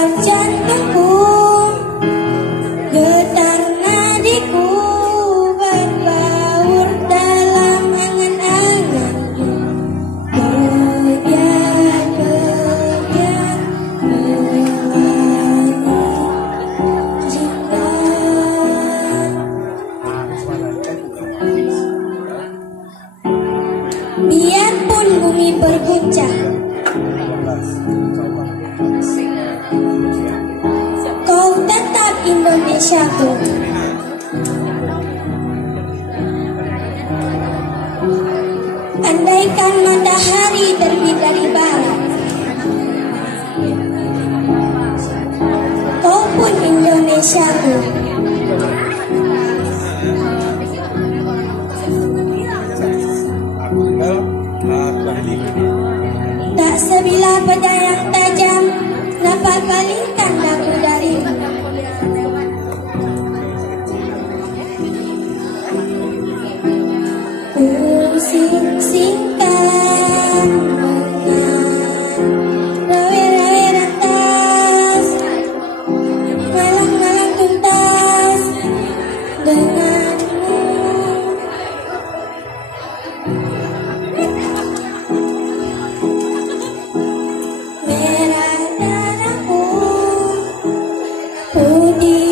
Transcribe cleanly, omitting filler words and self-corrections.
detak jantungku, getar nadiku berbaur dalam angan-anganmu. Kegiat-kegiat mewarnai jingga. Biarpun bumi berguncang, kau tetap Indonesiaku. Andaikan matahari terbit dari barat, kau pun Indonesiaku. Tak sebilah pedang yang tajam dapat palingkan aku darimu. Ku sing-singkan dengan rawe-rawe rantas, malang-malang tuntas denganmu. Merah darahku, putih